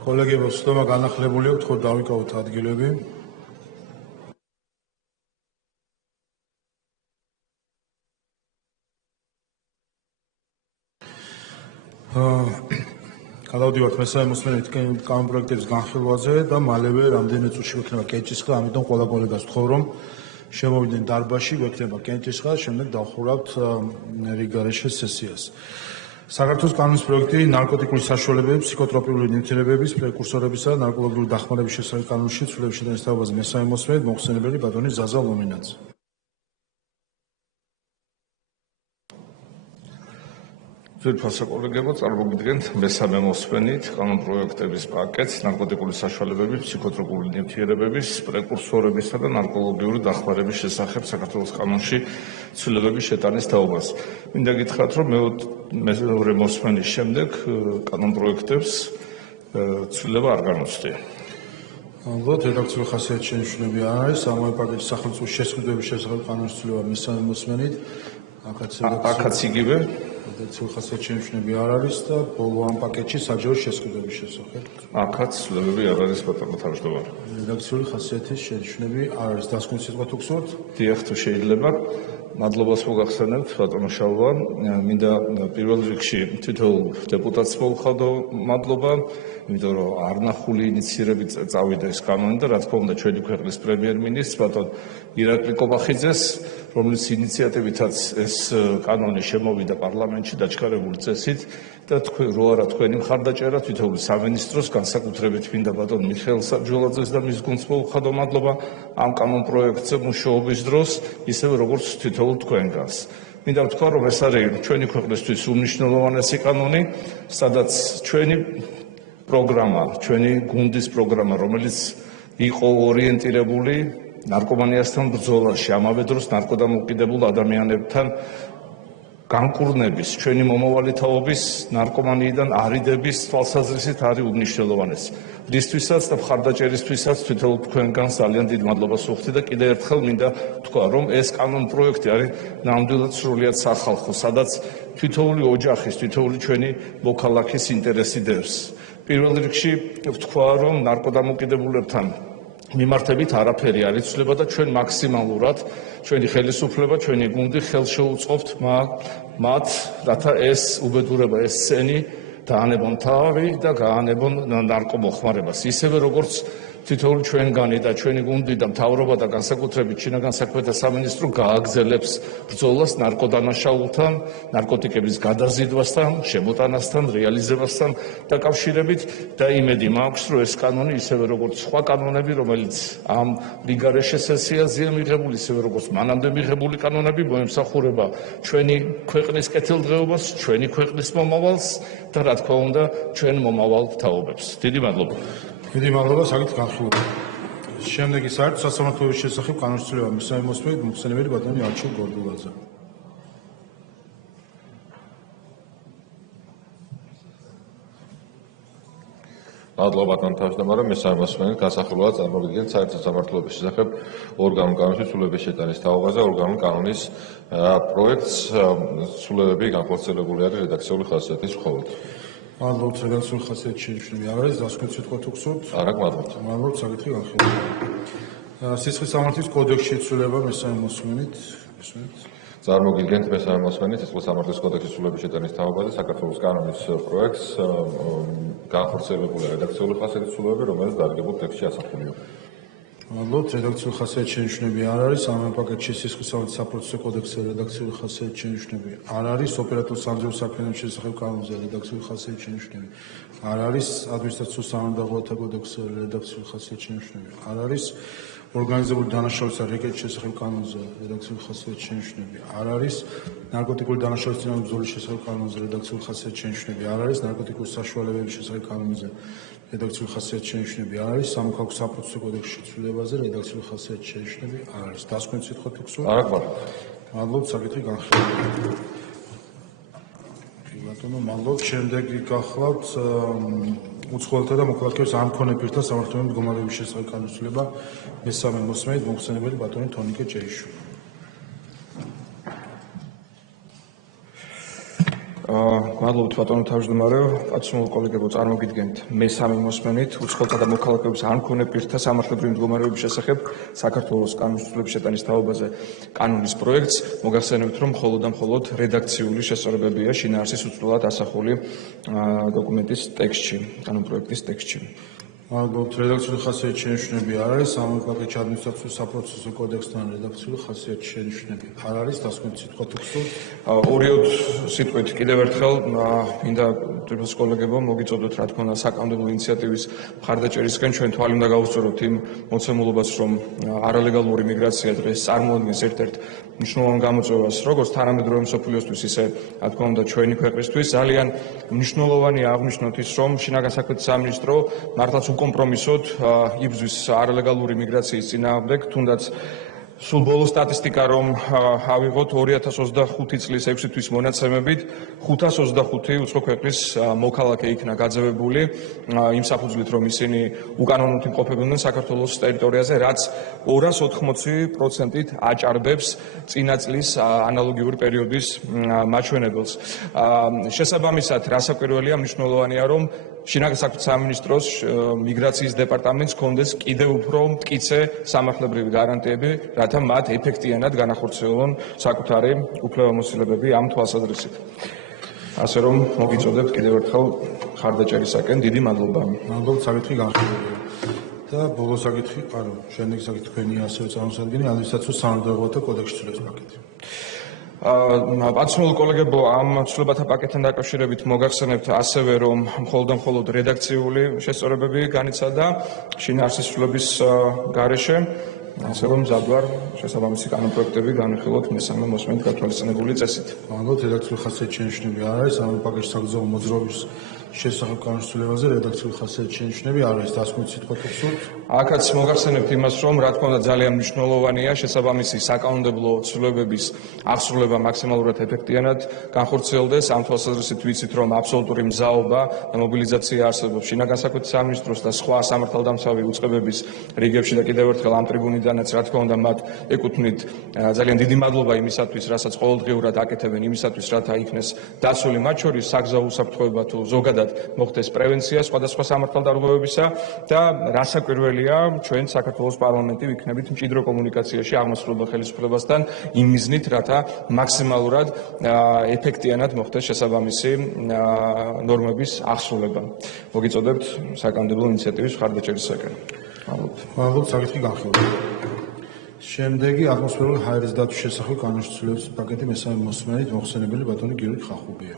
Kolegiebო, სიტყვა განახლებული აქვს, თქო დავიკავოთ ადგილები. გადავდივართ მესამე მოსმენით კანონპროექტების განხილვაზე და მალევე რამდენიმე წუთში გვექნება კენჭისყრა, ამიტომ ყველა კოლეგას ვთხოვ, რომ შემოვიდნენ დარბაზში, გვექნება კენჭისყრა, შემდეგ დავხურავთ რიგგარეშე სესიას. საქართველოს კანონის პროექტი ნარკოტიკული საშუალებების, ფსიქოტროპიული ნივთიერებების, პრეკურსორებისა და ნარკოლოგიური დახმარების შესახებ კანონის შეცვლილების შეტანის თაობაზე მესამე მოსმენით მოხსენებელი ბატონი ზაზა ლომინაძე. ძვირფასო კოლეგებო, წარმოგიდგენთ მესამე მოსმენით კანონპროექტების პაკეტს ნარკოტიკული საშუალებების, ფსიქოტროპიული ნივთიერებების, პრეკურსორებისა და ნარკოლოგიური დახმარების შესახებ საქართველოს კანონში ცვლილებების შეტანის თაობაზე. მინდა გითხრათ, რომ მეორე მოსმენის შემდეგ კანონპროექტებს ცვლილება არ განუცდია. ალბათ რედაქციული ხასიათის შენიშვნები არ არის, ამავე პაკეტის სახელმწიფო შესყიდვების შესახებ კანონის ცვლილება მესამე მოსმენით. აქაც იგივე რედაქციული ხასიათის შენიშვნები არ არის და ბოლო ამ პაკეტში საჯარო შესყიდვების შესახებ. აქაც ცვლილებები არ არის ბატონო თავმჯდომარე. რედაქციული ხასიათის შენიშვნები არ არის. დასკვნით სიტყვა თუ გსურთ? დიახ, თუ შეიძლება. მადლობას მოგახსენებთ ბატონო შალვა. მინდა პირველ რიგში თითოეულ დეპუტატს მოვხადო მადლობა, იმიტომ რომ არნახული ინიციირებით წავიდა ეს კანონი და რა თქმა უნდა ჩვენი ქვეყნის პრემიერ-მინისტრს ბატონ ირაკლი კობახიძეს, რომელიც ინიციატივითაც ეს კანონი შემოვიდა პარლამენტში დაჩქარებული წესით და რო არა თქვენი მხარდაჭერა თითოეული სამინისტროს, განსაკუთრებით მინდა ბატონ მიხეილ საბჯოლაძეს და მის გუნდს მოვხადო მადლობა ამ კანონპროექტზე მუშაობის დროს, ისევე როგორც თითოეულ თქვენგანს. მინდა ვთქვა, რომ ეს არის ჩვენი ქვეყნისთვის უმნიშვნელოვანესი კანონი, სადაც ჩვენი პროგრამა, ჩვენი გუნდის პროგრამა, რომელიც იყო ორიენტირებული ნარკომანიასთან ბრძოლაში, ამავე დროს ნარკოდამოკიდებულ ადამიანებთან განკურნების, ჩვენი მომავალი თაობის ნარკომანიიდან არიდების თვალსაზრისით არის უმნიშვნელოვანესი. რისთვისაც და მხარდაჭერისთვისაც თითოეულ თქვენგანს ძალიან დიდ მადლობას ვუხდი და კიდევ ერთხელ მინდა ვთქვა, რომ ეს კანონპროექტი არის ნამდვილად სრულიად სახალხო, სადაც თითოეული ოჯახის, თითოეული ჩვენი მოქალაქის ინტერესი დევს. პირველ რიგში ვთქვა, რომ ნარკოდამოკიდებულებთან მიმართებით არაფერი არ იცვლება და ჩვენ მაქსიმალურად ჩვენი ხელისუფლება, ჩვენი გუნდი ხელს შეუწყობთ მათ, რათა ეს უბედურება, ეს სცენი დაანებონ თავი და გაანებონ ნარკომოხმარებას. ისევე როგორც თითოეული ჩვენგანი და ჩვენი გუნდი და მთავრობა და განსაკუთრებით შინაგან საქმეთა სამინისტრო გააგრძელებს ბრძოლას ნარკოდანაშაულთან, ნარკოტიკების გადაზიდვასთან, შემოტანასთან, რეალიზებასთან დაკავშირებით და იმედი მაქვს, რომ ეს კანონი ისევე როგორც სხვა კანონები, რომელიც ამ რიგგარეშე სესიაზეა მიღებული, ისევე როგორც მანამდე მიღებული კანონები მოემსახურება ჩვენი ქვეყნის კეთილდღეობას, ჩვენი ქვეყნის მომავალს და რა თქმა უნდა, ჩვენ მომავალ თაობებს. დიდი მადლობა. დიდი მადლობა, საკითხი განხილვა. შემდეგი საერთო სასამართლოების შესახებ კანონის ცვლილება მესამე მოსმენით მოხსენებელი ბატონი არჩილ გორდულაძე. მადლობა ბატონო თავმჯდომარე, მესამე მოსმენით განსახილველად წარმოგიდგენთ საერთო სასამართლოების შესახებ ორგანულ კანონში ცვლილებების შეტანის თაობაზე ორგანულ კანონის პროექტს. ცვლილებები განხორციელებული არის რედაქციული ხასიათის მხოლოდ. მადლობთ, რედაქციული ხასიათის შენიშვნები არ არის, დასკვნით სიტყვა თუ გსურთ? არა, მადლობთ. მადლობთ, საკითხი განხილვა. სისხლის სამართლის კოდექსში ცვლილება მესამე მოსმენით. წარმოგიდგენთ მესამე მოსმენით სისხლის სამართლის კოდექსის ცვლილების შეტანის თაობაზე საქართველოს კანონის პროექტს. განხორციელებული რედაქციული ხასიათის ცვლილებები, რომელიც დარგებულ ტექსტში ასახულია. მადლობთ, რედაქციული ხასიათის შენიშვნები არ არის, ამ პაკეტში სისხლის სამართლის საპროცესო კოდექსზე რედაქციული ხასიათის შენიშვნები არ არის, ოპერატორის სამძებო საქმიანობის შესახებ კანონზე რედაქციული ხასიათის შენიშვნები არ არის, ადმინისტრაციულ სამართალდაღუათთა კოდექსზე რედაქციული ხასიათის შენიშვნები არ არის, ორგანიზებული დანაშაულისა რეკეტის შესახებ კანონზე რედაქციული ხასიათის შენიშვნები არ არის, ნარკოტიკული დანაშაულის წინააღმდეგ ბრძოლის შესახებ კანონზე რედაქციული ხასიათის შენიშვნები არ არის, ნარკოტიკული საშუალებების შესახებ კანონზე რედაქციული ხასიათის შენიშვნები არ არის, სამოქალაქო საპროცესო კოდექსში ცვლილებაზე რედაქციული ხასიათის შენიშვნები არ არის. დასკვნით სიტყვა თუ გსურთ? არა, მადლობთ, საკითხი განხილვა. ბატონო, მადლობთ. შემდეგი გახლავთ უცხოელთა და მოქალაქეებს არ მქონე პირთა სამართლებრივი მდგომარეობის შესახებ კანონის ცვლილება მესამე მოსმენით მოხსენებელი ბატონი თონიკე ჭეიშვილი. მადლობთ ბატონო თავმჯდომარე, პატივისმოვალ კოლეგებო, წარმოგიდგენთ მესამე მოსმენით უცხოთა და მოქალაქეობის არ მქონე პირთა სამართლებრივი მდგომარეობის შესახებ საქართველოს კანონის ცვლილების შეტანის თაობაზე კანონის პროექტს. მოგახსენებთ, რომ მხოლოდ და მხოლოდ რედაქციული შესწორებებია შინაარსის უცვლელად ასახული დოკუმენტის ტექსტში, კანონპროექტის ტექსტში. მადლობთ. რედაქციული ხასიათის შენიშვნები არ არის. სამართლის პაკეტში ადმინისტრაციული საპროცესო კოდექსთან რედაქციული ხასიათის შენიშვნები არ არის. დასკვეთ სიტყვა თუ გსურთ? ორიოდ სიტყვით კიდევ ერთხელ მინდა თვითონ კოლეგებო მოგიწოდოთ რა თქმა უნდა საკანონმდებლო ინიციატივის მხარდაჭერისკენ. ჩვენ თვალი უნდა გავუსწოროთ იმ მოცემულობას, რომ არალეგალური მიგრაცია დღეს წარმოადგენს ერთ-ერთ მნიშვნელოვან გამოწვევას როგორც თანამედროვე მსოფლიოსთვის, ისე რა თქმა უნდა ჩვენი ქვეყნისთვის. ძალიან მნიშვნელოვანია აღვნიშნოთ ის, რომ შინაგან საქმეთა სამინისტრო მართლაც უკომპრომისოდ იბრძვის არალეგალური მიგრაციის წინააღმდეგ, თუნდაც სულ ბოლო სტატისტიკა რომ ავიღოთ 2025 წლის 6 თვის მონაცემებით 525 უცხო ქვეყნის მოქალაქე იქნა გაძევებული იმ საფუძვლით რომ ისინი უკანონოდ იმყოფებოდნენ საქართველოს ტერიტორიაზე, რაც 280%-ით აჭარბებს წინა წლის ანალოგიური პერიოდის მაჩვენებელს. შესაბამისად, რასაკვირველია, მნიშვნელოვანია რომ შინაგან საქმეთა სამინისტროს მიგრაციის დეპარტამენტს ჰქონდეს კიდევ უფრო მტკიცე სამართლებრივი გარანტიები, რათა მათ ეფექტიანად განახორციელონ საკუთარი უფლებამოსილებები ამ თვალსაზრისით. ასე რომ მოგიწოდებთ კიდევ ერთხელ მხარდაჭერისაკენ. დიდი მადლობა. მადლობთ, საკითხი განხილულია. და ბოლო საკითხი, არა, შემდეგი საკითხი თქვენია ასევე წარმოსადგენი ადმინისტრაციულ სამართლებრივთა კოდექსში ცვლილების პაკეტი. პატივისმოვალ კოლეგებო, ამ ცვლილებათა პაკეტთან დაკავშირებით მოგახსენებთ ასევე, რომ მხოლოდ და მხოლოდ რედაქციული შესწორებები განიცადა შინაარსის ცვლილების გარეშე, ასე რომ მზად ვარ შესაბამისი კანონპროექტები განვიხილოთ მესამე მოსმენით გათვალისწინებული წესით. მადლობთ. რედაქციული ხასიათის შენიშვნები არ არის. ამ პაკეტში საგრძელო მოძრაობის შესახებ კანონის ცვლილებაზე რედაქციული ხასიათის შენიშვნები არ არის. დასკვეთ სიტყვა თუ გსურთ? აქაც მოგახსენებთ იმას, რომ რა თქმა უნდა ძალიან მნიშვნელოვანია შესაბამისი საკანონმდებლო ცვლილებების აღსრულება მაქსიმალურად ეფექტიანად განხორციელდეს. ამ თვალსაზრისით ვიცით, რომ აბსოლუტური მზაობა და მობილიზაცია არსებობს შინაგან საქმეთა სამინისტროს და სხვა სამართალდამცავი უწყებების რიგებში და კიდევ ერთხელ ამ ტრიბუნიდანაც რა თქმა უნდა მათ ეკუთვნით ძალიან დიდი მადლობა იმისათვის, რასაც ყოველდღიურად აკეთებენ იმისათვის, რათა იქნეს დაცული მათ შორის საგზაო უსაფრთხოება თუ ზოგადად მოხდეს პრევენცია სხვადასხვა სამართალდარღვევებისა და რასაკვირველია, ჩვენ საქართველოს პარლამენტი ვიქნებით მჭიდრო კომუნიკაციაში აღმასრულებელ ხელისუფლებასთან იმ მიზნით, რათა მაქსიმალურად ეფექტიანად მოხდეს შესაბამისი ნორმების აღსრულება. მოგიწოდებთ საკანონმდებლო ინიციატივის მხარდაჭერისაკენ. მადლობთ. მადლობთ, საკითხი განხილულია. შემდეგი ატმოსფერული ჰაერის დაცვის შესახებ კანონის ცვლილების პაკეტი მესამე მოსმენით მოხსენებელი ბატონი გიორგი ხახუბია.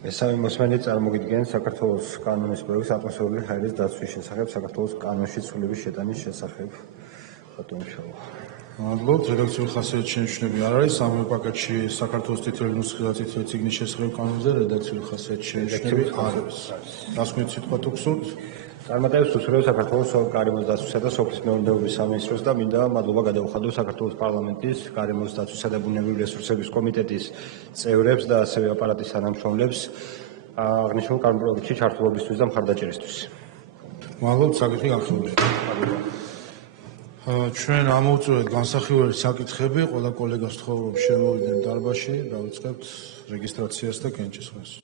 მესამე მოსმენით წარმოგიდგენთ საქართველოს კანონის პროექტს ატმოსფერული ჰაერის დაცვის შესახებ საქართველოს კანონში ცვლილების შეტანის შესახებ. ბატონო შავა. მადლობთ. რედაქციული ხასიათის შენიშვნები არ არის. ამ პაკეტში საქართველოს თითოეული ნუსხის და თითოეული წიგნის შესახებ კანონზე რედაქციული ხასიათის შენიშვნები არ არის. დასკვეთ სიტყვა თუ გსურთ? წარმატებებს უსურვებს საქართველოს გარემოს დაცვისა და სოფლის მეურნეობის სამინისტროს და მინდა მადლობა გადავხადო საქართველოს პარლამენტის გარემოს დაცვისა და ბუნებრივი რესურსების კომიტეტის წევრებს და ასევე აპარატის თანამშრომლებს აღნიშნულ კანონპროექტში ჩართულობისთვის და მხარდაჭერისთვის. მადლობთ, საკითხი განხილულია. ჩვენ ამოვწურეთ განსახილველი საკითხები, ყველა კოლეგას ვთხოვ, რომ შემოვიდნენ დარბაზში, დავიწყებთ რეგისტრაციას და კენჭისყრას.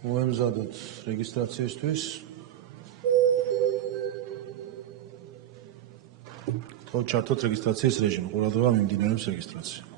მოემზადოთ რეგისტრაციისთვის. თო ჩართოთ რეგისტრაციის რეჟიმი. ყურადღება მიმდინარეობს რეგისტრაცია.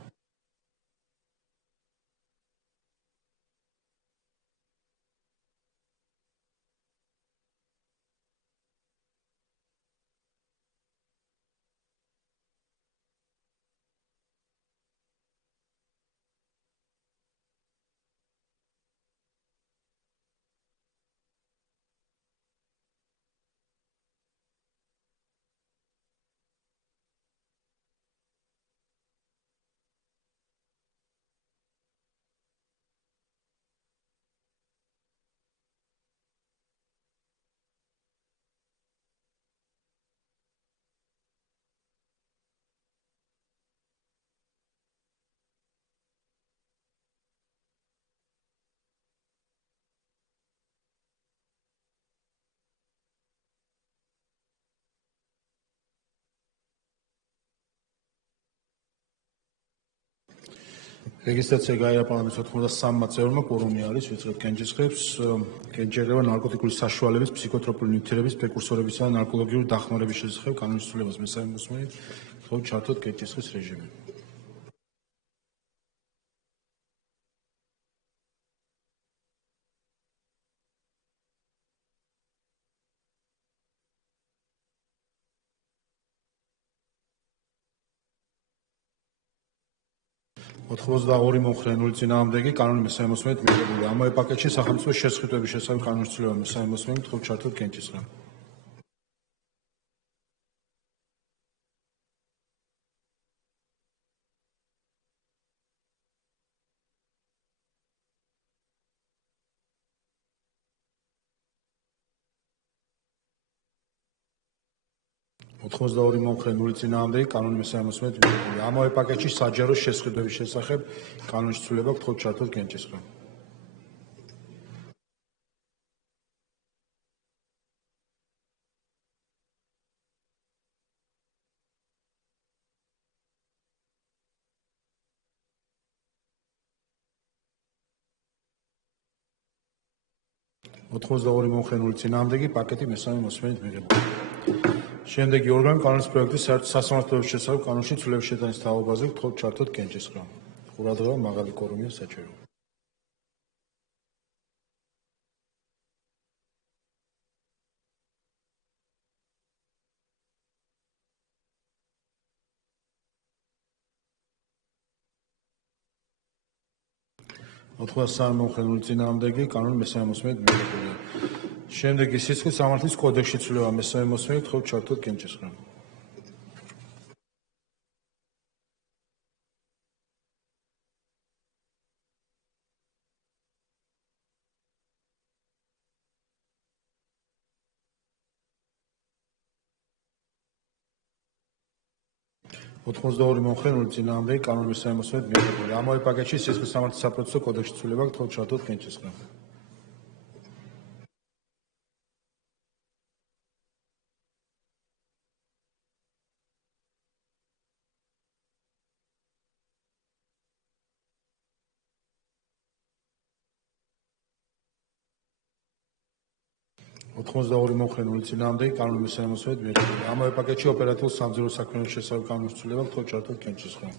რეგისტრაცია გაიარა პარლამენტის 93 წევრმა, კვორუმი არის, ვიწყებთ კენჭისყრებს. კენჭისყრება ნარკოტიკული საშუალების, ფსიქოტროპული ნივთიერების, პრეკურსორებისა და ნარკოლოგიური დახმარების შესახებ კანონის ცვლილებას მესამე მოსმენით გთხოვთ ჩართოთ კენჭისყრის რეჟიმი. ოთხმოცდაორი მომხრე, 0 წინააღმდეგი, კანონი მესამე მოსმენით მიღებული. ამავე პაკეტში სახელმწიფოს შესყიდვების შესახებ კანონის ცვლილება მესამე მოსმენით გთხოვთ ჩართოთ კენჭისყრა. ოთხმოცდაორი მომხრე, 0 წინააღმდეგი, კანონი მესამე მოსმენით მიღებული. ამავე პაკეტში საჯარო შესყიდვების შესახებ კანონის ცვლილება გთხოვთ ჩართოთ კენჭისყრა. ოთხმოცდაორი მომხრე, 0 წინააღმდეგი, პაკეტი მესამე მოსმენით მიღებული. შემდეგი ორგანო კანონის პროექტის საერთო სასამართლოების შესახებ კანონში ცვლილების შეტანის თაობაზე გთხოვთ ჩართოთ კენჭისყრა. ყურადღება მაღალი კვორუმია საჭირო. ოთხმოცდასამი მომხრე, 0 წინააღმდეგი, კანონი მესამე მოსმენით მიღებულია. შემდეგი სისხლის სამართლის კოდექსში ცვლილება მესამე მოსმენით გთხოვთ ჩართოთ კენჭისყრა. ოთხმოცდაორი მომხრე, 0 წინააღმდეგი, კანონი მესამე მოსმენით მიღებული. ამავე პაკეტში სისხლის სამართლის საპროცესო კოდექსში ცვლილება გთხოვთ ჩართოთ კენჭისყრა. ოთხმოცდაორი მომხრე, 0 წინააღმდეგი, კანონი მესამე მოსმენით მიღებული. ამავე პაკეტში ოპერატიულ სამძებნო საქმიანობის შესახებ კანონის ცვლილება გთხოვთ ჩართოთ კენჭისყრა.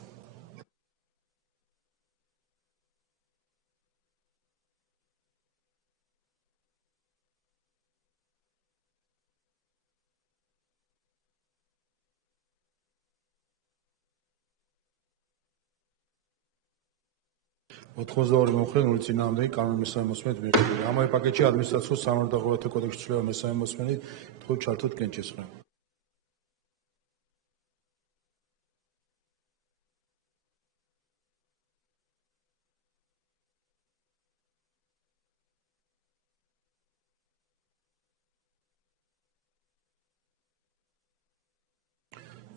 ოთხმოცდაორი მომხრე, 0 წინააღმდეგი, კანონი მესამე მოსმენით მიღებული. ამავე პაკეტში ადმინისტრაციულ სამართალთა და კოდექსში ცვლილება მესამე მოსმენით გთხოვთ ჩართოთ კენჭისყრა.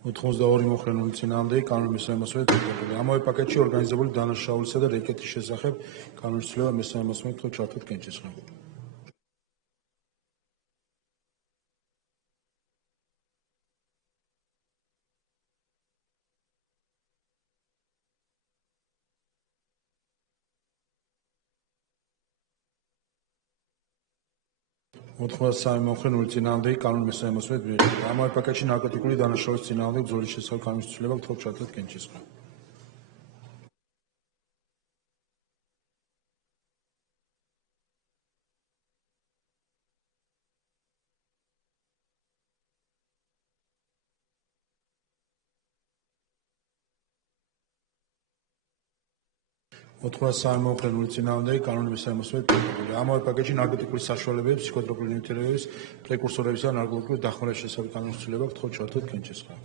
ოთხმოცდაორი მომხრე, 0 წინააღმდეგი, კანონი მესამე მოსმენით მიღებული. ამავე პაკეტში ორგანიზებული დანაშაულისა და რეიკეტის შესახებ კანონის ცვლილება მესამე მოსმენით გთხოვთ ჩართოთ კენჭისყრა. ოთხმოცდასამი მომხრე, 0 წინააღმდეგი, კანონი მესამე მოსმენით მიღებული. ამავე პაკეტში ნარკოტიკული დანაშაულის წინააღმდეგ ბრძოლის შესახებ კანონის ცვლილება გთხოვთ ჩართოთ კენჭისყრა. ოთხმოცდასამი მომხრე, 0 წინააღმდეგი, კანონი მესამე მოსმენით მიღებული. ამავე პაკეტში ნარკოტიკული საშუალებების, ფსიქოტროპული ნივთიერების, პრეკურსორებისა და ნარკოლოგიური დახმარების შესახებ კანონის ცვლილება გთხოვთ ჩართოთ კენჭისყრა.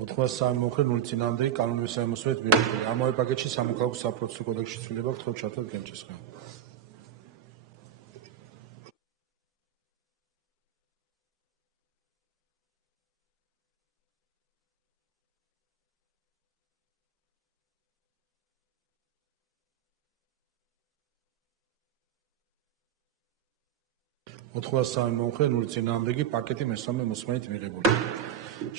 ოთხმოცდასამი მომხრე, 0 წინააღმდეგი, კანონი მესამე მოსმენით მიღებული. ამავე პაკეტში სამოქალაქო საპროცესო კოდექსში ცვლილება გთხოვთ ჩართოთ კენჭისყრა. 83 მომხრე, 0 წინააღმდეგი, პაკეტი მესამე მოსმენით მიღებული.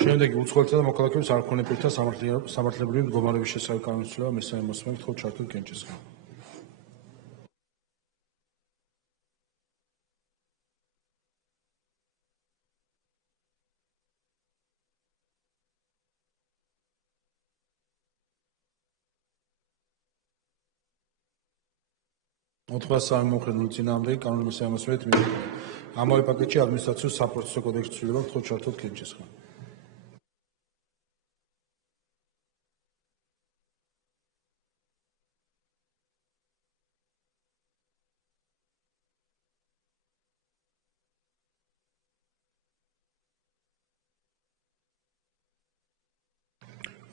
შემდეგი უცხოელთა და მოქალაქეების არქონე პირთა სამართლებრივი მდგომარეობის შესახებ კანონის ცვლილება მესამე მოსმენით თხოვთ ჩართულ კენჭისყრა. ოთხმოცდასამი მომხრე, 0 წინააღმდეგი, კანონის მესამე მოსმენით მიღებული. ამავე პაკეტში ადმინისტრაციულ საპროცესო კოდექსის ცვლილება თხოვთ ჩართულ კენჭისყრა.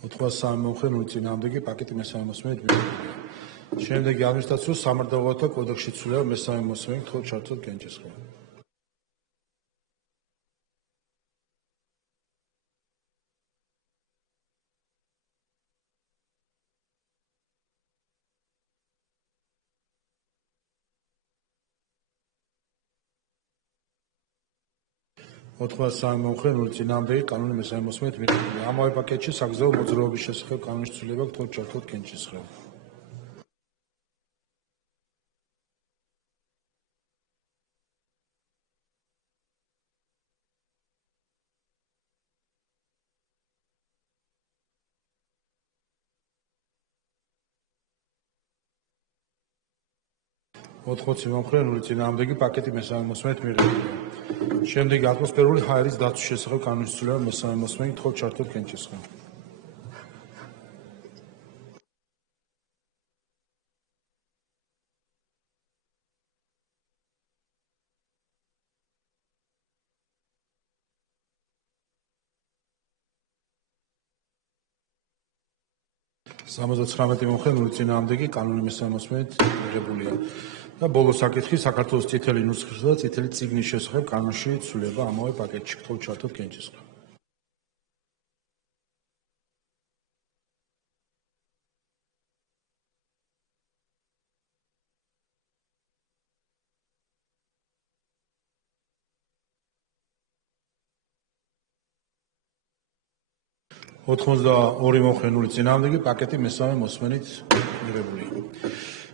ოთხმოცდასამი მომხრე, 0 წინააღმდეგი, პაკეტი მესამე მოსმენით მიღებული. შემდეგი ადმინისტრაციულ სამართლებრივთა კოდექსში ცვლილება მესამე მოსმენით თხოვთ ჩართულ კენჭისყრა. ოთხმოცდასამი მომხრე, 0 წინააღმდეგი, კანონის მესამე მოსმენით მიღებული. ამავე პაკეტში საგზაო მოძრაობის შესახებ კანონის ცვლილება თხოვთ ჩართულ კენჭისყრა. ოთხმოცი მომხრე, 0 წინააღმდეგი, პაკეტი მესამე მოსმენით მიღებული. შემდეგი ატმოსფერული ჰაერის დაცვის შესახებ კანონის ცვლილება მესამე მოსმენით თხოვთ ჩართულ კენჭისყრა. სამოცდაცხრამეტი მომხრე, 0 წინააღმდეგი, კანონის მესამე მოსმენით მიღებულია. და ბოლო საკითხი საქართველოს წითელი ნუსხის და წითელი წიგნის შესახებ კანონში ცვლილება ამავე პაკეტში თხოვთ ჩართულ კენჭისყრა. ოთხმოცდაორი მომხრე, 0 წინააღმდეგი, პაკეტი მესამე მოსმენით მიღებულია.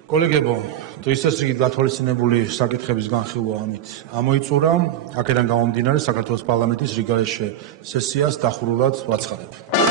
კოლეგებო, დღეისას რიგით გათვალისწინებული საკითხების განხილვა ამით ამოიწურა. აქედან გამომდინარე საქართველოს პარლამენტის რიგარეშე სესიას დახურულად ვაცხადებ.